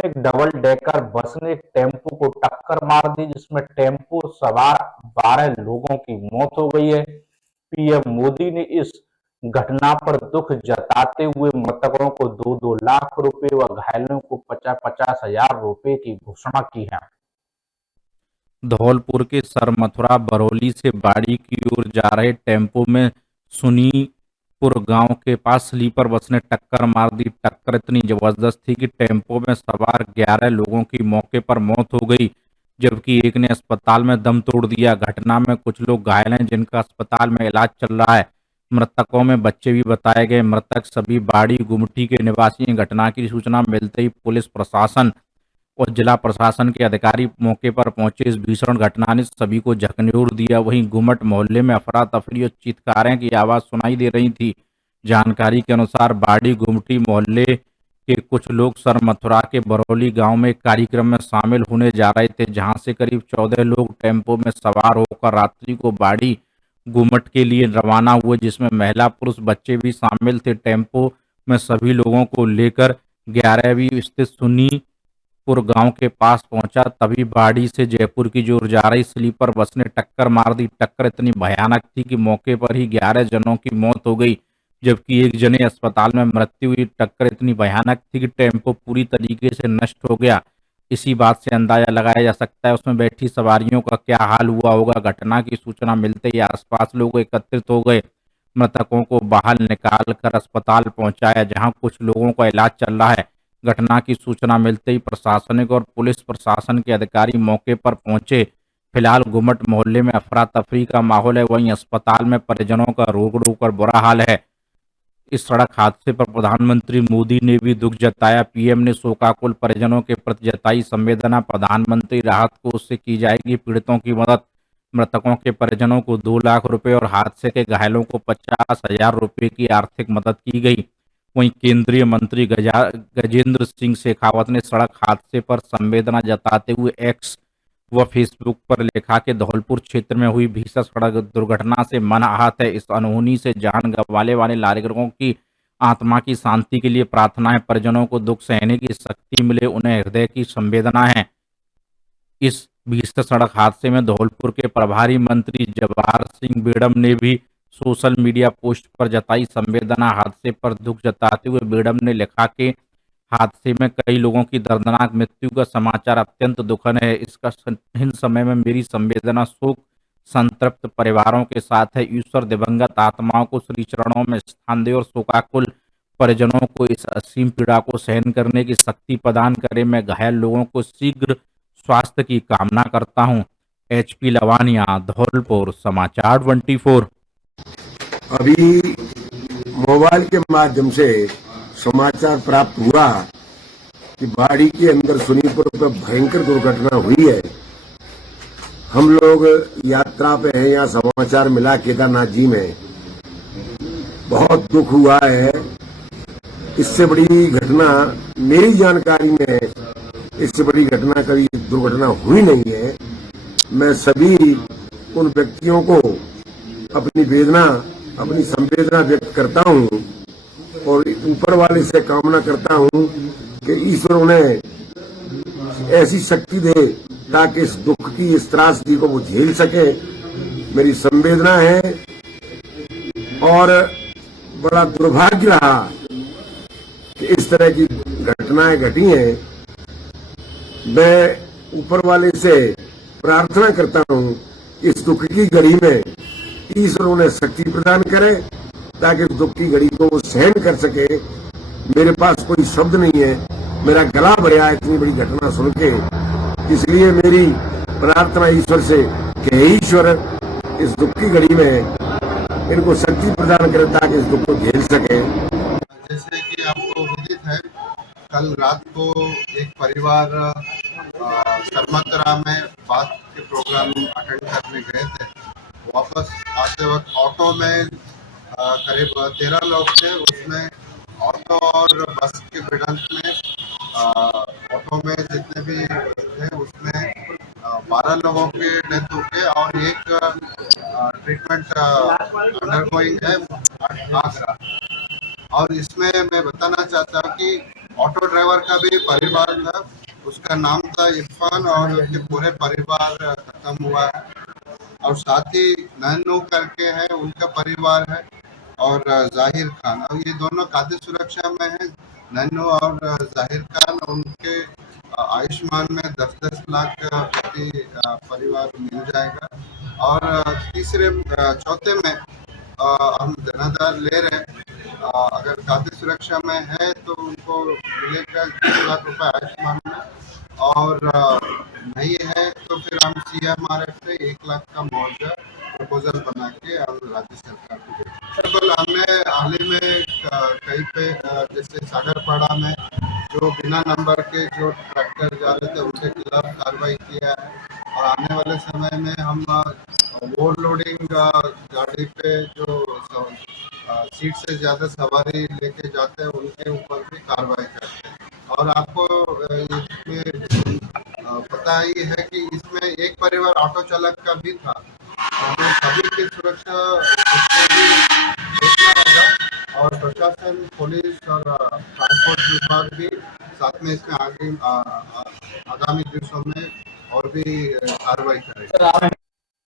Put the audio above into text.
में एक double decker bus ने एक टेम्पो को टक्कर मार दी, जिसमें टेम्पो सवार 12 लोगों की मौत हो गई है। पीएम मोदी ने इस घटना पर दुख जताते हुए मृतकों को 2-2 लाख रुपए व घायलों को 50-50 हजार रुपए की घोषणा की है। धौलपुर के सरमथुरा बरौली से बाड़ी की ओर जा रहे टेम्पो में सुनीपुर गांव के पास स्लीपर बस ने टक्कर मार दी। टक्कर इतनी जबरदस्त थी कि टेम्पो में सवार 11 लोगों की मौके पर मौत हो गई, जबकि एक ने अस्पताल में दम तोड़ दिया। घटना में कुछ लोग घायल हैं, जिनका अस्पताल में इलाज चल रहा है। मृतकों में बच्चे भी बताए गए। मृतक सभी बाड़ी गुमटी के निवासी हैं। घटना की सूचना मिलते ही पुलिस प्रशासन और जिला प्रशासन के अधिकारी मौके पर पहुंचे। इस भीषण घटना ने सभी को झकझोर दिया। वहीं गुमट मोहल्ले में अफरा तफरी और चीत्कारें की आवाज सुनाई दे रही थी। जानकारी के अनुसार बाड़ी गुमटी मोहल्ले के कुछ लोग सरमथुरा के बरौली गांव में एक कार्यक्रम में शामिल होने जा रहे थे, जहां से करीब 14 लोग टेम्पो में सवार होकर रात्रि को बाड़ी गुमट के लिए रवाना हुए, जिसमें महिला पुरुष बच्चे भी शामिल थे। टेम्पो में सभी लोगों को लेकर 11वीं स्थित सुनीपुर गांव के पास पहुंचा। तभी बाड़ी से जयपुर की ओर जा रही स्लीपर बस ने टक्कर मार दी। टक्कर इतनी भयानक थी कि मौके पर ही 11 जनों की मौत हो गई, जबकि एक जने अस्पताल में मृत्यु हुई। टक्कर इतनी भयानक थी कि टेम्पो पूरी तरीके से नष्ट हो गया। इसी बात से अंदाजा लगाया जा सकता है उसमें बैठी सवारियों का क्या हाल हुआ होगा। घटना की सूचना मिलते ही आसपास लोग एकत्रित हो गए। मृतकों को बाहर निकाल कर अस्पताल पहुंचाया, जहां कुछ लोगों का इलाज चल रहा है। घटना की सूचना मिलते ही प्रशासनिक और पुलिस प्रशासन के अधिकारी मौके पर पहुंचे। फिलहाल गुमट मोहल्ले में अफरा तफरी का माहौल है। वहीं अस्पताल में परिजनों का रो रो कर बुरा हाल है। इस सड़क हादसे पर प्रधानमंत्री मोदी ने भी दुख जताया। पीएम ने शोकाकुल परिजनों के प्रति जताई संवेदना। प्रधानमंत्री राहत कोष से की जाएगी पीड़ितों की मदद। मृतकों के परिजनों को 2 लाख रुपए और हादसे के घायलों को 50,000 रुपए की आर्थिक मदद की गई। वहीं केंद्रीय मंत्री गजेंद्र सिंह शेखावत ने सड़क हादसे पर संवेदना जताते हुए एक्स व फेसबुक पर लिखा कि धौलपुर क्षेत्र में हुई भीषण सड़क दुर्घटना से मन आहत है। इस अनहोनी से जान गंवाने वाले नागरिकों की आत्मा की शांति के लिए प्रार्थना है। परिजनों को दुख सहने की शक्ति मिले, उन्हें हृदय की संवेदना है। इस भीषण सड़क हादसे में धौलपुर के प्रभारी मंत्री जवाहर सिंह बेड़म ने भी सोशल मीडिया पोस्ट पर जताई संवेदना। हादसे पर दुख जताते हुए बेड़म ने लिखा कि हादसे में कई लोगों की दर्दनाक मृत्यु का समाचार अत्यंत दुखद है। इसका इन समय में मेरी संवेदना शोक संतृप्त परिवारों के साथ है। ईश्वर दिवंगत आत्माओं को श्री चरणों में स्थान दे और शोकाकुल परिजनों को इस असीम पीड़ा को सहन करने की शक्ति प्रदान करे। मैं घायल लोगों को शीघ्र स्वास्थ्य की कामना करता हूं। HP लवानिया, धौलपुर, समाचार 24। अभी मोबाइल के माध्यम से समाचार प्राप्त हुआ कि बाड़ी के अंदर सुनीपुर पर भयंकर दुर्घटना हुई है। हम लोग यात्रा पे हैं, यहाँ समाचार मिला केदारनाथ जी में। बहुत दुख हुआ है। इससे बड़ी घटना मेरी जानकारी में, इससे बड़ी घटना कभी दुर्घटना हुई नहीं है। मैं सभी उन व्यक्तियों को अपनी वेदना, अपनी संवेदना व्यक्त करता हूं और ऊपर वाले से कामना करता हूं कि ईश्वर उन्हें ऐसी शक्ति दे ताकि इस दुख की, इस त्रासदी को वो झेल सके। मेरी संवेदना है। और बड़ा दुर्भाग्य रहा कि इस तरह की घटनाएं घटी हैं। मैं ऊपर वाले से प्रार्थना करता हूं इस दुख की घड़ी में ईश्वर उन्हें शक्ति प्रदान करे ताकि इस दुख की घड़ी को वो सहन कर सके। मेरे पास कोई शब्द नहीं है, मेरा गला भरा है इतनी बड़ी घटना सुन के। इसलिए मेरी प्रार्थना ईश्वर से कि ईश्वर इस दुख की घड़ी में इनको शक्ति प्रदान करे ताकि इस दुख को झेल सके। जैसे कि आपको विदित है, कल रात को एक परिवार सरमथुरा में बात के प्रोग्राम अटेंड करने गए थे। वापस आते वक्त ऑटो में करीब 13 लोग थे। उसमें ऑटो और बस के भिड़ंत में ऑटो में जितने भी थे उसमें 12 लोगों की डेथ हो गई और एक ट्रीटमेंट अंडरगोइंग है आगरा। और इसमें मैं बताना चाहता हूँ कि ऑटो ड्राइवर का भी परिवार था, उसका नाम था इरफान और उसके पूरे परिवार खत्म हुआ है। और साथ ही नन्नू करके है, उनका परिवार है, और जाहिर खान, और ये दोनों खाद्य सुरक्षा में है। नन्नू और जाहिर खान, उनके आयुष्मान में 10-10 लाख प्रति परिवार मिल जाएगा। और चौथे में हम जनाधार ले रहे हैं। अगर खाद्य सुरक्षा में है तो उनको मिलेगा 10 लाख रुपए आयुष्मान में, और नहीं है तो फिर हम CMRF से 1 लाख का मुआवजा प्रपोजल बना के हम राज्य सरकार को देंगे। बिल्कुल, हमने हाल ही में कहीं पे जैसे सागरपाड़ा में जो बिना नंबर के जो ट्रैक्टर जा रहे थे उनके खिलाफ कार्रवाई किया है, और आने वाले समय में हम ओवरलोडिंग गाड़ी पे जो सीट से ज्यादा सवारी लेके जाते हैं उनके ऊपर भी कार्रवाई करते हैं। और आपको इसमें पता ही है कि इसमें एक परिवार ऑटो चालक का भी था, तो सभी की सुरक्षा उसको भी देखना होगा, और प्रशासन, पुलिस और ट्रांसपोर्ट विभाग भी साथ में इसमें आगे आगामी दिवसों में और भी कार्रवाई करेगा।